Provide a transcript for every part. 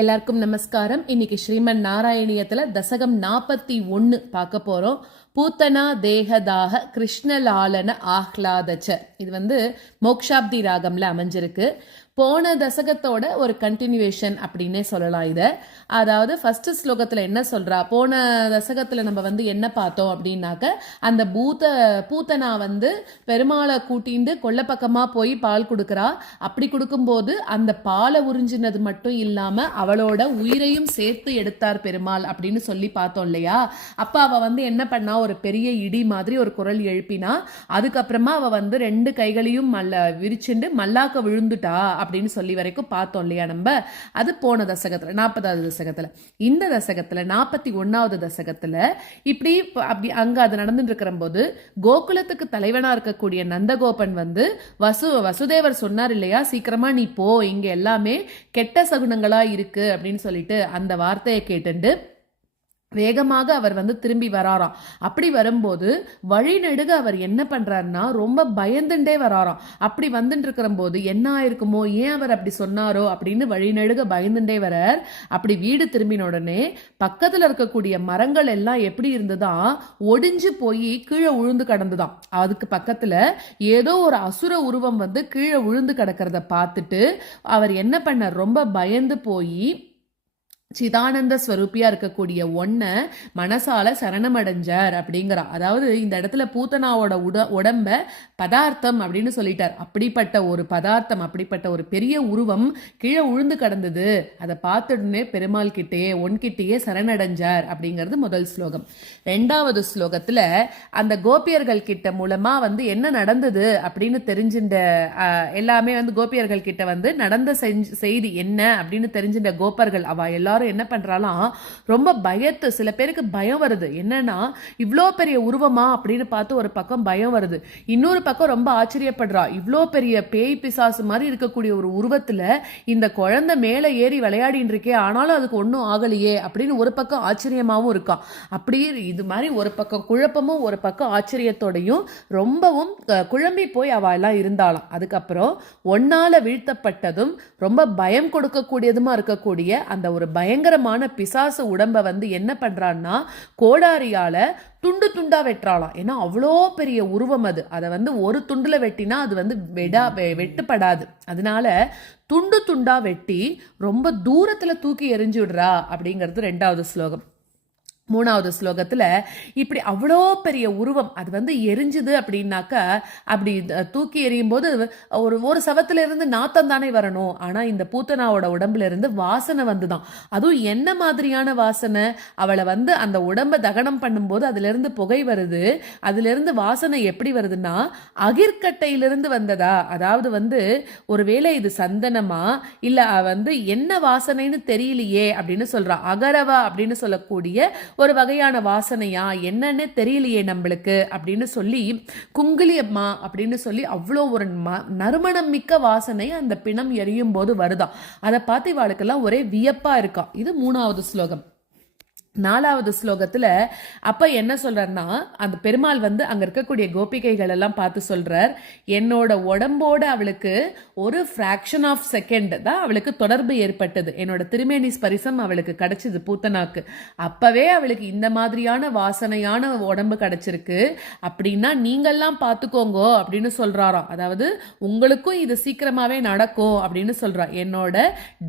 எல்லாருக்கும் நமஸ்காரம். இன்னைக்கு ஸ்ரீமன் நாராயணியத்துல தசகம் 41 பார்க்க போறோம். பூத்தனா தேகதாக கிருஷ்ணலாலன ஆஹ்லாதச்ச. இது மோக்ஷாப்தி ராகம்ல அமைஞ்சிருக்கு. போன தசகத்தோட ஒரு கண்டினியூவேஷன் அப்படின்னே சொல்லலாம் இதை. அதாவது ஃபர்ஸ்ட் ஸ்லோகத்துல என்ன சொல்றா, போன தசகத்துல நம்ம என்ன பார்த்தோம் அப்படின்னாக்க, அந்த பூத்தனா பெருமாளை கூட்டிண்டு கொள்ள பக்கமா போய் பால் கொடுக்கறா. அப்படி கொடுக்கும்போது அந்த பாலை உறிஞ்சினது மட்டும் இல்லாம அவளோட உயிரையும் சேர்த்து எடுத்தார் பெருமாள் அப்படின்னு சொல்லி பார்த்தோம் இல்லையா. அப்ப அவ என்ன பண்ணா, ஒரு பெரிய இடி மாதிரி ஒரு குரல் எழுப்பினா. அதுக்கப்புறமா அவ ரெண்டு கைகளையும் விரிச்சுண்டு மல்லாக்க விழுந்துட்டா அப்படின்னு சொல்லி வரைக்கும் பார்த்தோம் இல்லையா நம்ம. அது போன தசகத்துல 40வது தசகத்துல. இந்த தசகத்துல 41வது தசகத்துல இப்படி அப்படி அங்க அது நடந்துட்டு இருக்கிற போது கோகுலத்துக்கு தலைவனா இருக்கக்கூடிய நந்தகோபன் வசுதேவர் சொன்னார் இல்லையா, சீக்கிரமா நீ போ, இங்க எல்லாமே கெட்ட சகுனங்களா இருக்கு அப்படின்னு சொல்லிட்டு அந்த வார்த்தையை கேட்டுண்டு வேகமாக அவர் திரும்பி வராராம். அப்படி வரும்போது வழிநெடுக அவர் என்ன பண்றாருன்னா ரொம்ப பயந்துட்டே வராராம். அப்படி வந்துட்டு இருக்கிற போது என்ன ஆயிருக்குமோ, ஏன் அவர் அப்படி சொன்னாரோ அப்படின்னு வழிநெடுக பயந்துட்டே வரார். அப்படி வீடு திரும்பின உடனே பக்கத்துல இருக்கக்கூடிய மரங்கள் எல்லாம் எப்படி இருந்துதான், ஒடிஞ்சு போய் கீழே உழுந்து கிடந்துதான். அதுக்கு பக்கத்துல ஏதோ ஒரு அசுர உருவம் கீழே உழுந்து கிடக்கிறத பார்த்துட்டு அவர் என்ன பண்ணார், ரொம்ப பயந்து போய் சிதானந்த ஸ்வரூபியா இருக்கக்கூடிய மனசால சரணமடைஞ்சார் அப்படிங்கிறா. அதாவது இந்த இடத்துல பூத்தனாவோட உடம்ப பதார்த்தம் அப்படின்னு சொல்லிட்டார். அப்படிப்பட்ட ஒரு பதார்த்தம், அப்படிப்பட்ட ஒரு பெரிய உருவம் கீழே உழுந்து கடந்தது. அதை பார்த்துடனே பெருமாள் கிட்டேயே ஒன்கிட்டேயே சரணடைஞ்சார் அப்படிங்கிறது முதல் ஸ்லோகம். 2வது ஸ்லோகத்துல அந்த கோபியர்கள் கிட்ட மூலமா என்ன நடந்தது அப்படின்னு தெரிஞ்சின்ற எல்லாமே கோபியர்கள் கிட்ட நடந்த செய்தி என்ன அப்படின்னு தெரிஞ்சின்ற கோபர்கள் அவ எல்லாரும் என்ன பண்றாலாம், ரொம்ப பயத்து. சில பேருக்கு பயம் வருது, என்னன்னா இவ்வளோ பெரிய உருவமா அப்படின்னு பார்த்து ஒரு பக்கம் பயம் வருது. இன்னொரு பக்கம் ரொம்ப ஆச்சரியப்படுறா, இவ்வளோ பெரிய பேய் பிசாசு மாதிரி இருக்கக்கூடிய ஒரு உருவத்துல இந்த குழந்தை மேல ஏறி விளையாடின்னு இருக்கே, ஆனாலும் அதுக்கு ஒன்றும் ஆகலையே அப்படின்னு ஒரு பக்கம் ஆச்சரியமாவும் இருக்கா. அப்படி இது மாதிரி ஒரு பக்கம் குழப்பமும் ஒரு பக்கம் ஆச்சரியத்தோடையும் ரொம்பவும் குழம்பி போய் அவ எல்லாம் இருந்தாலாம். அதுக்கப்புறம் ஒன்னால வீழ்த்தப்பட்டதும் ரொம்ப பயம் கொடுக்கக்கூடியதுமா இருக்கக்கூடிய அந்த ஒரு பயங்கரமான பிசாசு உடம்ப என்ன பண்றான்னா கோடாரியால துண்டு துண்டா வெட்டுறாளாம். ஏன்னா அவ்வளோ பெரிய உருவம் அது. அதை ஒரு துண்டுல வெட்டினா அது வெட்டுப்படாது. அதனால துண்டு துண்டா வெட்டி ரொம்ப தூரத்துல தூக்கி எறிஞ்சு விடுறா அப்படிங்கிறது 2வது ஸ்லோகம். 3வது ஸ்லோகத்துல இப்படி அவ்வளோ பெரிய உருவம் அது எரிஞ்சுது அப்படின்னாக்க, அப்படி தூக்கி எறியும் போது ஒரு சவத்துல இருந்து நாத்தம் தானே வரணும். ஆனா இந்த பூத்தனாவோட உடம்புல இருந்து வாசனை வந்துதான். அதுவும் என்ன மாதிரியான வாசனை, அவளை அந்த உடம்ப தகனம் பண்ணும்போது அதுல இருந்து புகை வருது. அதுல இருந்து வாசனை எப்படி வருதுன்னா அகிர்கட்டையிலிருந்து வந்ததா. அதாவது ஒருவேளை இது சந்தனமா இல்ல என்ன வாசனைன்னு தெரியலையே அப்படின்னு சொல்றா. அகரவா அப்படின்னு சொல்லக்கூடிய ஒரு வகையான வாசனையா என்னன்னு தெரியலையே நம்மளுக்கு அப்படின்னு சொல்லி, குங்குலி அம்மா அப்படின்னு சொல்லி அவ்வளோ ஒரு நறுமணம் மிக்க வாசனை அந்த பிணம் எரியும் போது வருதான். அதை பார்த்து இவாளுக்கெல்லாம் ஒரே வியப்பா இருக்கா. இது 3வது ஸ்லோகம். 4வது ஸ்லோகத்துல அப்ப என்ன சொல்றாருன்னா, அந்த பெருமாள் அங்க இருக்கக்கூடிய கோபிகைகள் எல்லாம் பார்த்து சொல்றார், என்னோட உடம்போட அவளுக்கு ஒரு ஃபிராக்ஷன் ஆஃப் செகண்ட் தான் அவளுக்கு தொடர்பு ஏற்பட்டது. என்னோட திருமேனி ஸ்பரிசம் அவளுக்கு கிடைச்சது பூத்தனாக்கு. அப்பவே அவளுக்கு இந்த மாதிரியான வாசனையான உடம்பு கிடைச்சிருக்கு. அப்படின்னா நீங்கெல்லாம் பார்த்துக்கோங்க அப்படின்னு சொல்றாராம். அதாவது உங்களுக்கும் இது சீக்கிரமாவே நடக்கும் அப்படின்னு சொல்றா. என்னோட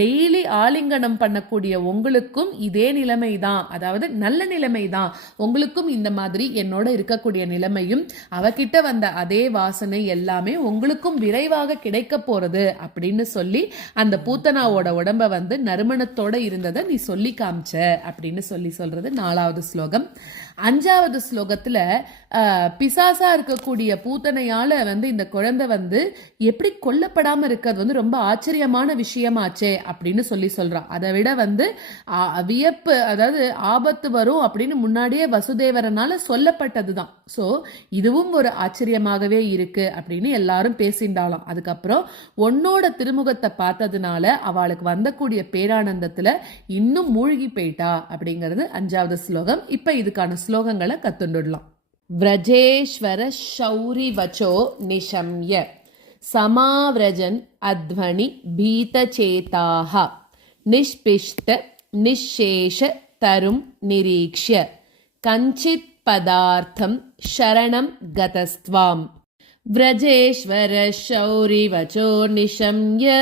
டெய்லி ஆலிங்கனம் பண்ணக்கூடிய உங்களுக்கும் இதே நிலைமைதான், அதாவது நல்ல நிலைமை தான். உங்களுக்கும் இந்த மாதிரி என்னோட இருக்கக்கூடிய நிலைமையும் அவகிட்ட வந்த அதே வாசனை எல்லாமே உங்களுக்கும் விரைவாக கிடைக்க போறது அப்படின்னு சொல்லி அந்த பூத்தனாவோட உடம்ப நறுமணத்தோட இருந்ததை நீ சொல்லி காமிச்ச அப்படின்னு சொல்றது 4வது ஸ்லோகம். 5வது ஸ்லோகத்துல பிசாசா இருக்கக்கூடிய பூத்தனையால இந்த குழந்தை எப்படி கொல்லப்படாம இருக்கிறது ரொம்ப ஆச்சரியமான விஷயமாச்சே அப்படின்னு சொல்றா. அதை விட வியப்பு, அதாவது ஆபத்து வரும் அப்படின்னு முன்னாடியே வசுதேவரனால சொல்லப்பட்டதுதான். சோ இதுவும் ஒரு ஆச்சரியமாகவே இருக்கு அப்படின்னு எல்லாரும் பேசிண்டாலாம். அதுக்கப்புறம் உன்னோட திருமுகத்தை பார்த்ததுனால அவளுக்கு வந்தக்கூடிய பேரானந்தத்துல இன்னும் மூழ்கி போயிட்டா அப்படிங்கிறது 5வது ஸ்லோகம். இப்ப இதுக்கான ஸ்லோகங்களை கத்துண்டுடலாம். व्रजेश्वर शौरिवचो निशम्य समाव्रजन् अध्वनि भीतचेताः निष्पिष्ट निःशेष तरुं निरीक्ष्य कञ्चित् पदार्थं शरणं गतस्त्वाम् व्रजेश्वर शौरिवचो निशम्य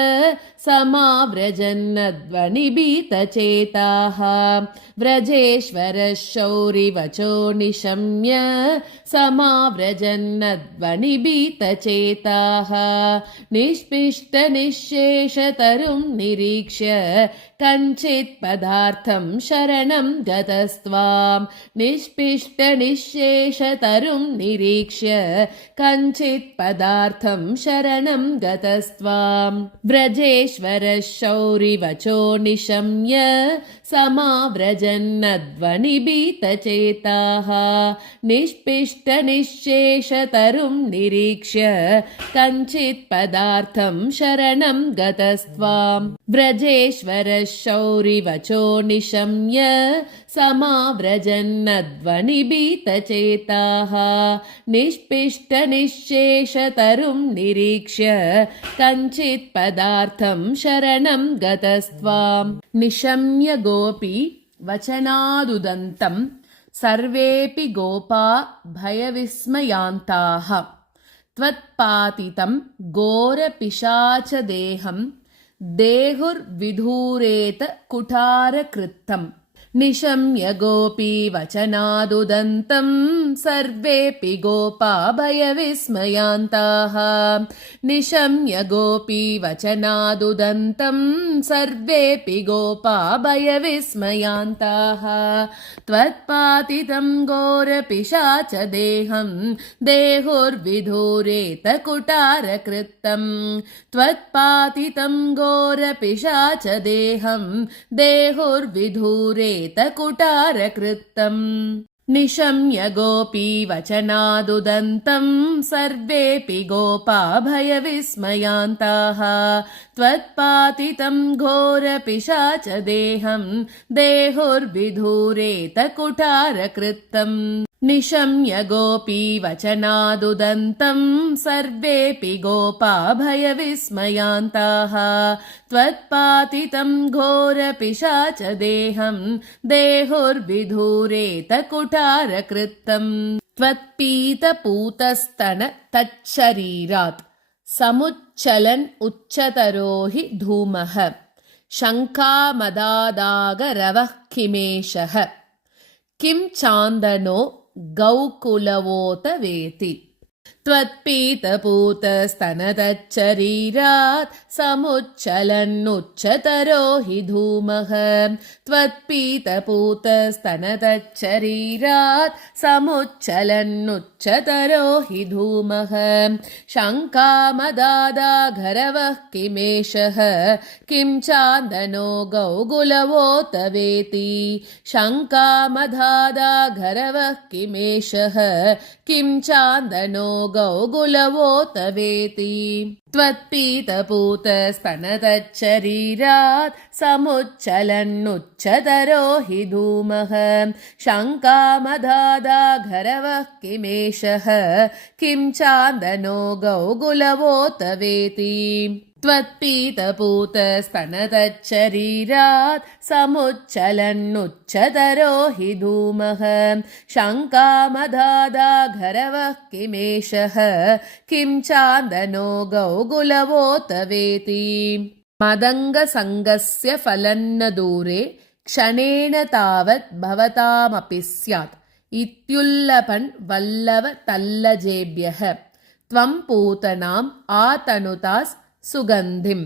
समाव्रजन्नध्वनिभीतचेताः व्रजेश्वर शौरिवचो निशम्य समाव्रजन्नध्वनिभीतचेताः निष्पिष्ट निःशेषतरुं निरीक्ष्य कञ्चित् पदार्थं शरणं गतस्त्वाम् निष्पिष्ट निःशेषतरुं निरीक्ष्य कञ्चित् पदार्थं शरणं गतस्त्वाम् व्रजेश्वर शौरिवचो निशम्य समाव्रजन्नध्वनिभीतचेताः निष्पिष्ट निःशेषतरुं निरीक्ष्य कञ्चित् पदार्थं शरणं गतस्त्वाम् व्रजेश्वर शौरिवचो निशम्य समाव्रजन्नध्वनिभीतचेताः निष्पिष्ट निःशेषतरुं निरीक्ष्य कञ्चित् पदार्थं शरणं गतस्त्वाम् निशम्य गोपी वचनादुदन्तं सर्वेऽपि गोपा भयविस्मयान्ताः त्वत्पातितं घोरपिशाचदेहं देहुर्विधूरेत कुठारकृत्तम् निशम्य गोपी वचनादुदन्तं सर्वेऽपि गोपा भयविस्मयान्ताः निशम्य गोपी वचनादुदन्तं सर्वेऽपि गोपा भयविस्मयान्ताः त्वत्पातितं घोरपिशाचदेहं देहुर्विधूरेत कुठारकृत्तम् त्वत्पातितं घोरपिशाचदेहं देहुर्विधूरेत कुठारकृत्तम् निशम्य गोपी वचनादुदन्तं सर्वेऽपि गोपा भयविस्मयान्ताः त्वत्पातितं घोरपिशाचदेहं देहुर्विधूरेत कुठारकृत्तम् निशम्य गोपी वचनादुदन्तं सर्वेऽपि गोपा भयविस्मयान्ताः त्वत्पातितं घोरपिशाचदेहं देहुर्विधूरेत कुठारकृत्तम् त्वत्पीतपूतस्तन तच्छरीरात् समुच्चलन् उच्चतरो हि धूमः शङ्कामदादागरवः किमेषः किं चान्दनो गौकुलवोत वेति त्वत्पीतपूतस्तनतच्छरीरात् समुच्चलन्नुच्चतरो हि धूमः त्वत्पीतपूतस्तनतच्छरीरात् समुच्चलन्नुच्चतरो हि धूमः शङ्कामदादाघरवः किमेषः किं चान्दनो गौकुलवोत वेति शङ्कामदादाघरवः किमेषः किं चान्दनो गौकुलवोत वेति त्वत्पीतपूतस्तनतच्छरीरात् समुच्चलन्नुच्चतरो हि धूमः शङ्कामदादाघरवः किमेषः किं चान्दनो गौकुलवोत वेति त्वत्पीतपूतस्तनतच्छरीरात् समुच्चलन्नुच्चतरो हि धूमः शङ्कामदादाघरवः किमेषः किं चान्दनो गौकुलवोत वेति मदङ्गसङ्गस्य फलन्न दूरे क्षणेन तावत् भवतामपि स्यात् इत्युल्लपन् वल्लव तल्लजेभ्यः त्वं पूतनाम् आतनुतास् सुगन्धिम्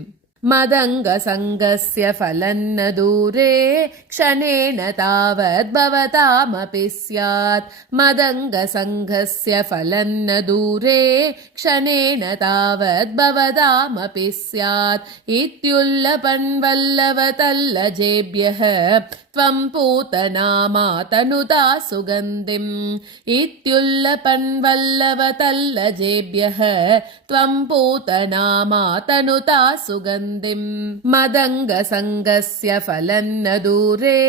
मदङ्गसङ्गस्य फलन्न दूरे क्षणेन तावद् भवतामपि स्यात् मदङ्गसङ्गस्य फलन्न दूरे क्षणेन तावद् भवतामपि स्यात् इत्युल्लपन् वल्लवतल्लजेभ्यः त्वं पूतनामातनुता सुगन्धिम् इत्युल्लपन् वल्लवतल्लजेभ्यः त्वं पूतनामातनुता सुगन्धिम् सुगन्धिम् मदङ्गसङ्गस्य फलन्न दूरे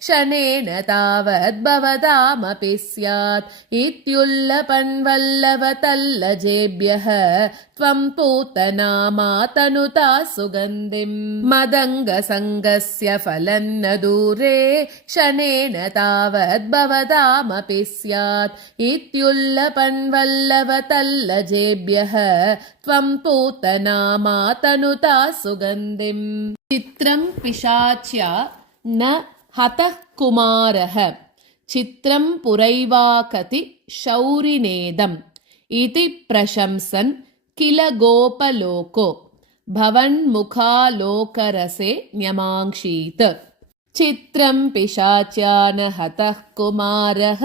क्षणेन तावद्भवतामपि स्यात् इत्युल्लपन्वल्लवतल्लजेभ्यः त्वं पूतना मातनुता सुगन्धिम् मदङ्गसङ्गस्य फलन्न दूरे क्षणेन तावद्भवतामपि स्यात् इत्युल्लपन्वल्लवतल्लजेभ्यः त्वं पूतना मातनुता सुगन्धिम् चित्रं पिशाच्या न हतः कुमारः चित्रं पुरैवाकति शौरिनेदम् इति प्रशंसन् किल गोपलोको भवन्मुखालोकरसे न्यमाङ्क्षीत् चित्रं पिशाच्या न हतः कुमारः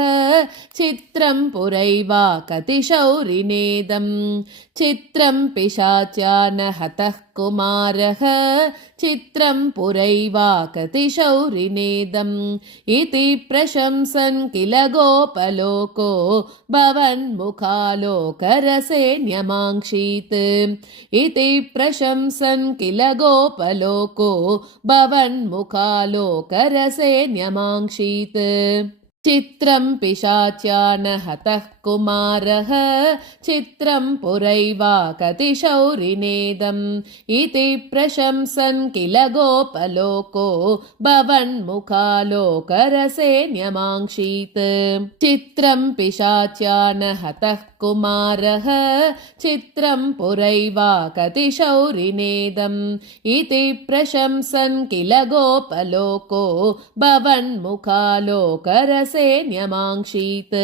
चित्रं पुरैवाकतिशौरिनेदम् चित्रं पिशाच्या न हतः कुमारः चित्रं पुरैवाकतिशौरिनेदम् इति प्रशंसन् किल गोपलोको भवन्मुखालोकरसे न्यमाङ्क्षीत् इति प्रशंसन् किल गोपलोको भवन्मुखालोकरसे न्यमाङ्क्षीत् चित्रं पिशाच्या न हतः कुमारः चित्रं पुरैवाकतिशौरिनेदम् इति प्रशंसन् किल गोपलोको भवन्मुखालोकरसे न्यमाङ्क्षीत् चित्रं पिशाच्या न हतः कुमारः चित्रं पुरैवाकतिशौरिनेदम् इति प्रशंसन् किल गोपलोको भवन्मुखालोकरसे न्यमाङ्क्षीत्